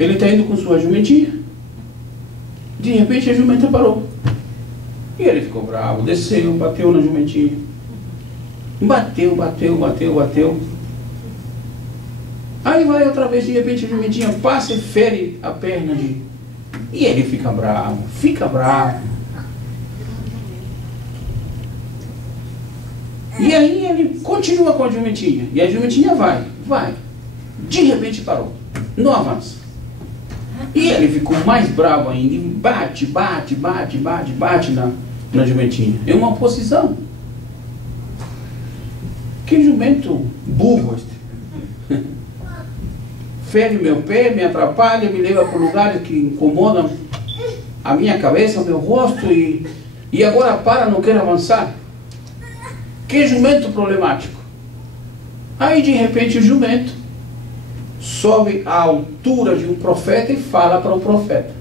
Ele está indo com sua jumentinha. De repente a jumenta parou. E ele ficou bravo, desceu, bateu na jumentinha. Bateu. Aí vai outra vez, de repente a jumentinha passa e fere a perna de... E ele fica bravo. E aí ele continua com a jumentinha. E a jumentinha vai. De repente parou. Não avança. E ele ficou mais bravo ainda. E bate na jumentinha. É uma oposição. Que jumento burro este. Fere meu pé, me atrapalha, me leva para lugares que incomodam a minha cabeça, o meu rosto. E agora para, não quer avançar. Que jumento problemático. Aí de repente o jumento sobe à altura de um profeta e fala para o profeta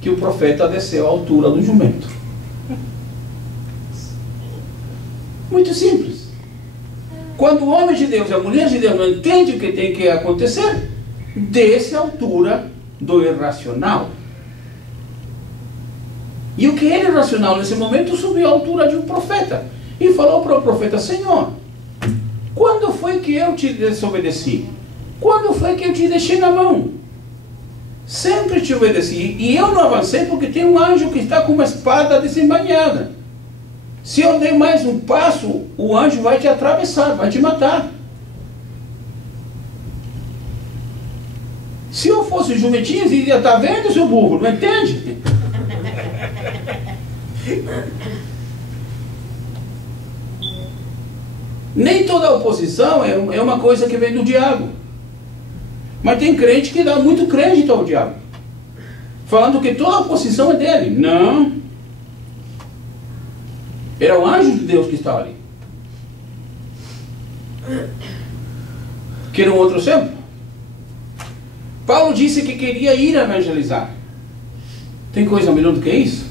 que o profeta desceu à altura do jumento. Muito simples. Quando o homem de Deus e a mulher de Deus não entendem o que tem que acontecer, desce à altura do irracional. E o que era irracional nesse momento subiu à altura de um profeta e falou para o profeta: Senhor, quando foi que eu te desobedeci? Quando foi que eu te deixei na mão? Sempre te obedeci. E eu não avancei porque tem um anjo que está com uma espada desembainhada. Se eu der mais um passo, o anjo vai te atravessar, vai te matar. Se eu fosse jumentinho, eu diria: está vendo, seu burro? Não entende? Nem toda oposição é uma coisa que vem do diabo. Mas tem crente que dá muito crédito ao diabo, falando que toda oposição é dele. Não. Era o anjo de Deus que estava ali. Quer um outro exemplo? Paulo disse que queria ir evangelizar. Tem coisa melhor do que isso?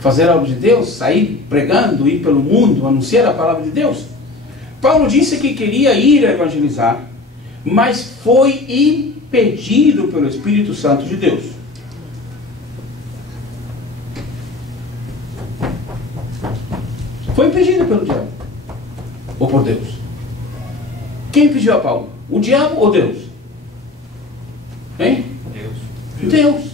Fazer a obra de Deus, sair pregando, ir pelo mundo, anunciar a palavra de Deus. Paulo disse que queria ir evangelizar, mas foi impedido pelo Espírito Santo de Deus. Foi impedido pelo diabo ou por Deus? Quem impediu a Paulo? O diabo ou Deus? Hein? Deus.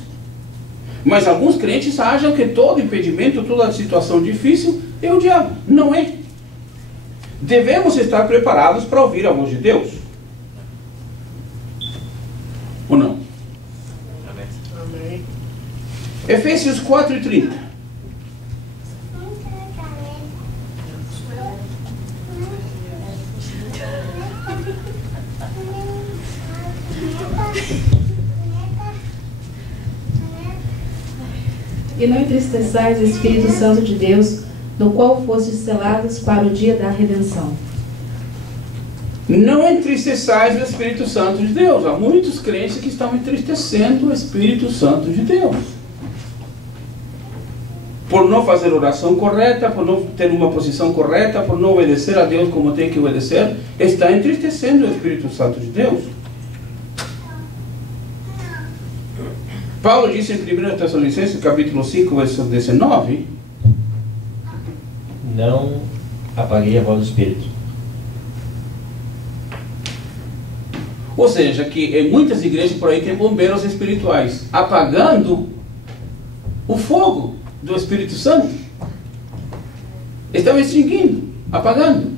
Mas alguns crentes acham que todo impedimento, toda situação difícil é o diabo. Não é. Devemos estar preparados para ouvir a voz de Deus. Ou não? Amém. Efésios 4:30. E não entristeçais o Espírito Santo de Deus, no qual fostes selados para o dia da redenção. Não entristeçais o Espírito Santo de Deus. Há muitos crentes que estão entristecendo o Espírito Santo de Deus. Por não fazer oração correta, por não ter uma posição correta, por não obedecer a Deus como tem que obedecer, está entristecendo o Espírito Santo de Deus. Paulo disse em 1 Tessalonicenses, capítulo 5, versículo 19: não apaguei a voz do Espírito. Ou seja, que em muitas igrejas por aí tem bombeiros espirituais apagando o fogo do Espírito Santo. Estão extinguindo, apagando.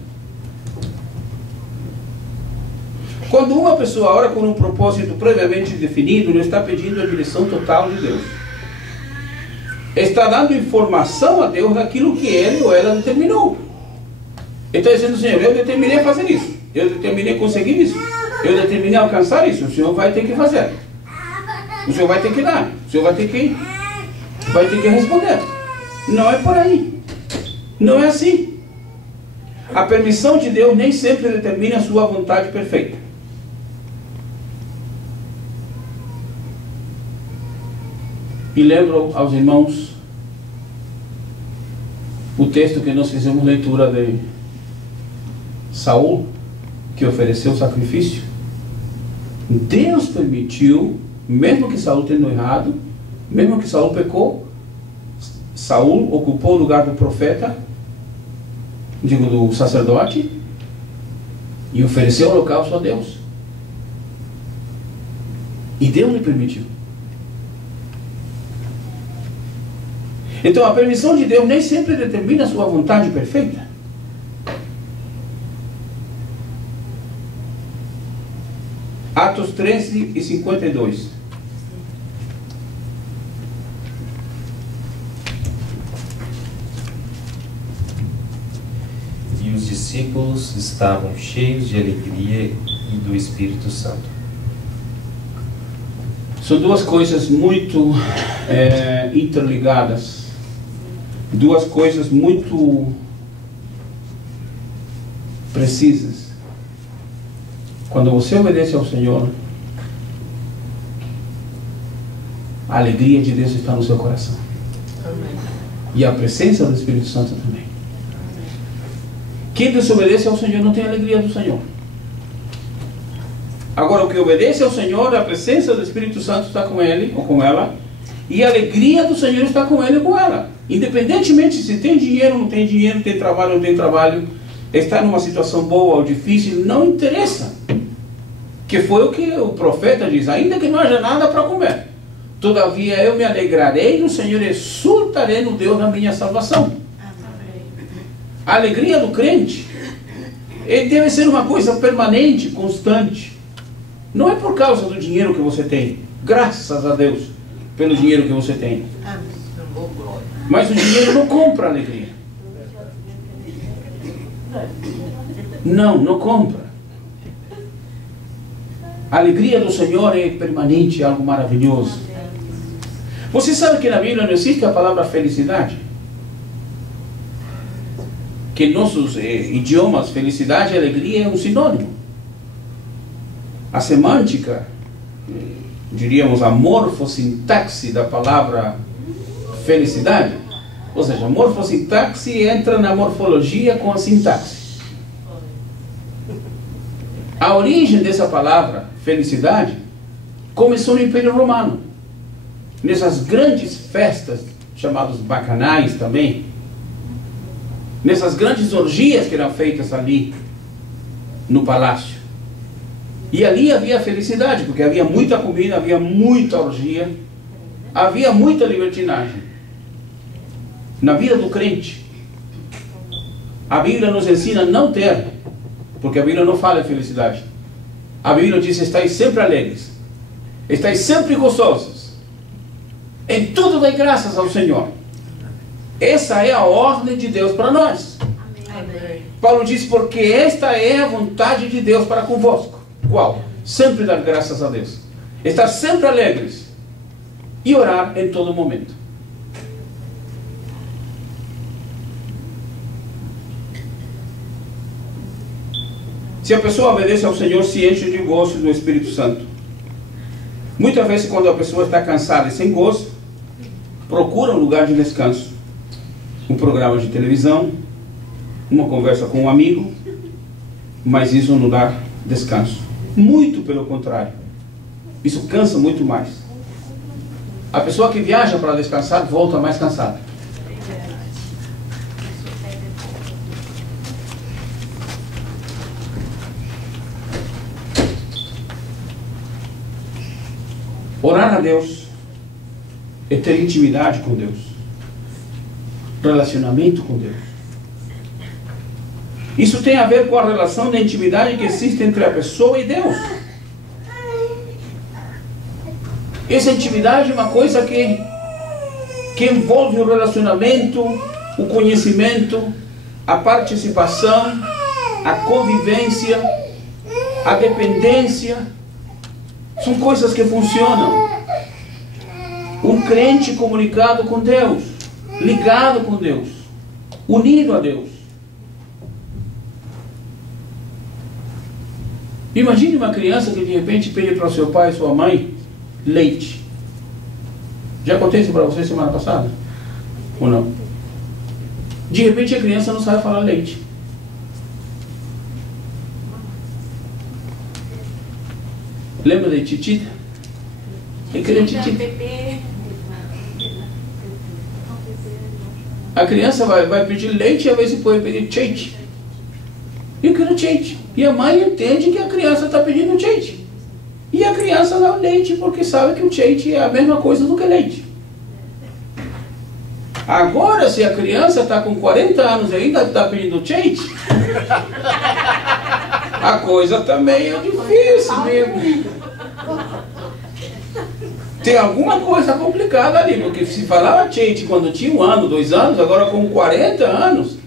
Quando uma pessoa ora com um propósito previamente definido, não está pedindo a direção total de Deus. Está dando informação a Deus daquilo que ele ou ela determinou. Ele está dizendo: Senhor, eu determinei a fazer isso, eu determinei a conseguir isso, eu determinei a alcançar isso. O Senhor vai ter que fazer, o Senhor vai ter que dar, o Senhor vai ter que responder. Não é por aí, não é assim. A permissão de Deus nem sempre determina a sua vontade perfeita. E lembro aos irmãos o texto que nós fizemos leitura de Saul, que ofereceu o sacrifício. Deus permitiu mesmo que Saul tendo errado, mesmo que Saul pecou, Saul ocupou o lugar do profeta, digo, do sacerdote, e ofereceu o holocausto a Deus. E Deus lhe permitiu. Então a permissão de Deus nem sempre determina a sua vontade perfeita. Atos 13 e 52. E os discípulos estavam cheios de alegria e do Espírito Santo. São duas coisas muito interligadas. Duas coisas muito precisas. Quando você obedece ao Senhor, a alegria de Deus está no seu coração. Amém. E a presença do Espírito Santo também. Quem desobedece ao Senhor não tem a alegria do Senhor. Agora, o que obedece ao Senhor, a presença do Espírito Santo está com ele ou com ela, e a alegria do Senhor está com ele ou com ela. Independentemente se tem dinheiro ou não tem dinheiro, tem trabalho ou não tem trabalho, está numa situação boa ou difícil, não interessa. Que foi o que o profeta diz: ainda que não haja nada para comer, todavia eu me alegrarei no Senhor e exultarei no Deus da minha salvação. A alegria do crente deve ser uma coisa permanente, constante. Não é por causa do dinheiro que você tem, graças a Deus pelo dinheiro que você tem, mas o dinheiro não compra alegria. Não compra. A alegria do Senhor é permanente, é algo maravilhoso. Você sabe que na Bíblia não existe a palavra felicidade? Que em nossos idiomas, felicidade e alegria é um sinônimo. A semântica, diríamos a morfossintaxe da palavra felicidade, ou seja, a morfossintaxe entra na morfologia com a sintaxe. A origem dessa palavra, felicidade, começou no Império Romano. Nessas grandes festas, chamadas bacanais também, nessas grandes orgias que eram feitas ali no palácio. E ali havia felicidade, porque havia muita comida, havia muita orgia, havia muita libertinagem. Na vida do crente, a Bíblia nos ensina a não ter, porque a Bíblia não fala em felicidade. A Bíblia diz: estáis sempre alegres, estáis sempre gozosos, em tudo dai graças ao Senhor. Essa é a ordem de Deus para nós. Amém. Paulo diz: porque esta é a vontade de Deus para convosco. Qual? Sempre dar graças a Deus, estar sempre alegres e orar em todo momento. Se a pessoa obedece ao Senhor, se enche de gozo do Espírito Santo. Muitas vezes, quando a pessoa está cansada e sem gozo, procura um lugar de descanso. Um programa de televisão, uma conversa com um amigo, mas isso não dá descanso. Muito pelo contrário. Isso cansa muito mais. A pessoa que viaja para descansar volta mais cansada. Orar a Deus é ter intimidade com Deus, relacionamento com Deus. Isso tem a ver com a relação de intimidade que existe entre a pessoa e Deus. Essa intimidade é uma coisa que envolve o relacionamento, o conhecimento, a participação, a convivência, a dependência. São coisas que funcionam. Um crente comunicado com Deus, ligado com Deus, unido a Deus. Imagine uma criança que de repente pede para o seu pai e sua mãe leite. Já contei isso para você semana passada? Ou não? De repente a criança não sabe falar leite. Lembra de Titita? E querer tititi. A criança vai pedir leite e às vezes pode pedir leite. Eu quero leite. E a mãe entende que a criança está pedindo leite. E a criança dá o leite porque sabe que o leite é a mesma coisa do que leite. Agora, se a criança está com 40 anos e ainda está pedindo leite, a coisa também é difícil mesmo. Tem alguma coisa complicada ali, porque se falava leite quando tinha 1 ano, 2 anos, agora com 40 anos,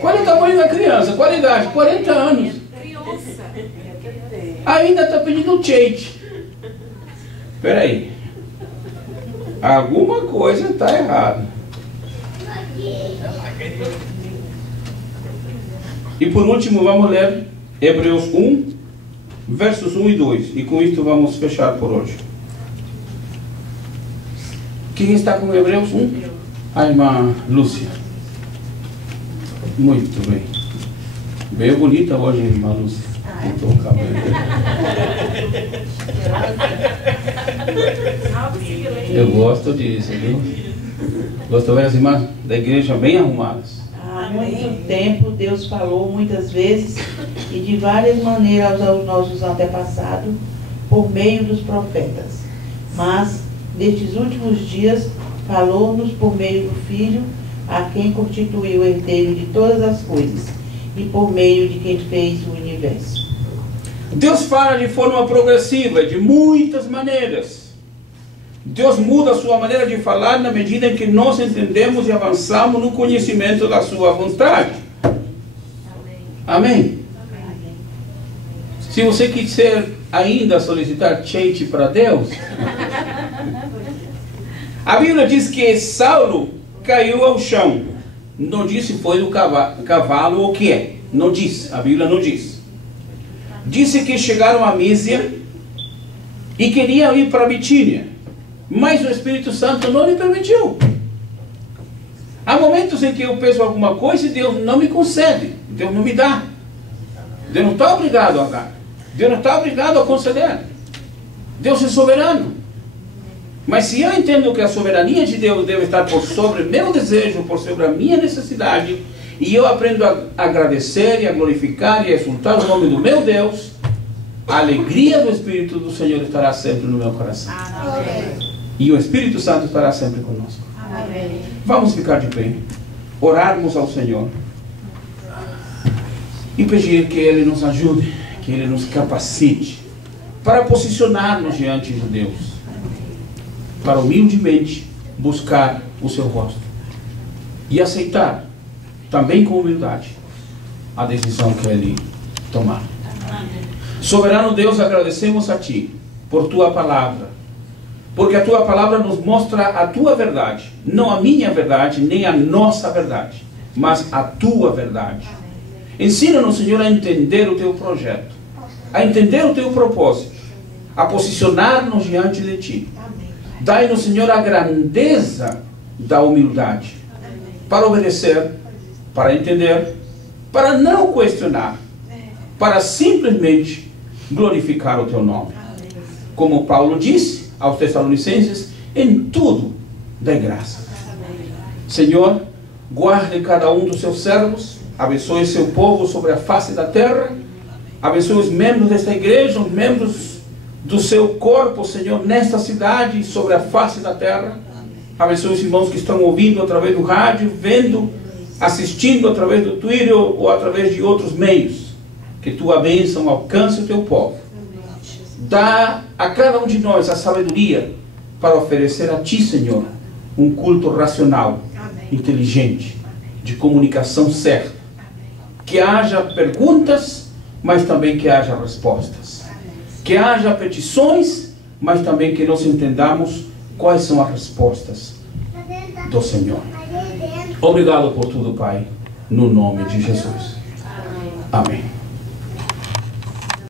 qual é o tamanho da criança? Qual a idade? 40 anos. Ainda está pedindo leite. Espera aí. Alguma coisa está errada. E por último, vamos ler Hebreus 1, versos 1 e 2. E com isto vamos fechar por hoje. Quem está com Hebreus 1? A irmã Lúcia. Muito bem. Bem bonita hoje, irmã Lúcia. Pintou o cabelo. Eu gosto disso, viu? Gostou das irmãs da igreja bem arrumadas? Há muito tempo Deus falou muitas vezes e de várias maneiras aos nossos antepassados por meio dos profetas. Mas nestes últimos dias falou-nos por meio do Filho, a quem constituiu o herdeiro de todas as coisas e por meio de quem fez o universo. Deus fala de forma progressiva, de muitas maneiras. Deus muda a sua maneira de falar na medida em que nós entendemos e avançamos no conhecimento da sua vontade. Amém? Amém. Se você quiser ainda solicitar leite para Deus, a Bíblia diz que Saulo caiu ao chão. Não diz se foi do cavalo ou o que é. Não diz, a Bíblia não diz. Disse que chegaram a Mísia e queriam ir para Bitínia. Mas o Espírito Santo não lhe permitiu. Há momentos em que eu peço alguma coisa e Deus não me concede. Deus não me dá. Deus não está obrigado a dar. Deus não está obrigado a conceder. Deus é soberano. Mas se eu entendo que a soberania de Deus deve estar por sobre meu desejo, por sobre a minha necessidade, e eu aprendo a agradecer e a glorificar e a exaltar o nome do meu Deus, a alegria do Espírito do Senhor estará sempre no meu coração. Amém. E o Espírito Santo estará sempre conosco. Amém. Vamos ficar de pé, orarmos ao Senhor e pedir que Ele nos ajude, que Ele nos capacite para posicionar-nos diante de Deus, para humildemente buscar o seu rosto e aceitar também com humildade a decisão que Ele tomar. Soberano Deus, agradecemos a Ti por Tua palavra, porque a Tua palavra nos mostra a Tua verdade, não a minha verdade, nem a nossa verdade, mas a Tua verdade. Ensina-nos, Senhor, a entender o Teu projeto, a entender o Teu propósito, a posicionar-nos diante de Ti. Dai-nos, Senhor, a grandeza da humildade, para obedecer, para entender, para não questionar, para simplesmente glorificar o Teu nome. Como Paulo disse aos Tessalonicenses, em tudo dai graça. Senhor, guarde cada um dos seus servos, abençoe seu povo sobre a face da terra, abençoe os membros desta igreja, os membros do seu corpo, Senhor, nesta cidade e sobre a face da terra. Abençoe os irmãos que estão ouvindo através do rádio, vendo, assistindo através do Twitter ou através de outros meios. Que Tua bênção alcance o Teu povo. Dá a cada um de nós a sabedoria para oferecer a Ti, Senhor, um culto racional, inteligente, de comunicação certa. Que haja perguntas, mas também que haja respostas. Que haja petições, mas também que nós entendamos quais são as respostas do Senhor. Obrigado por tudo, Pai, no nome de Jesus. Amém.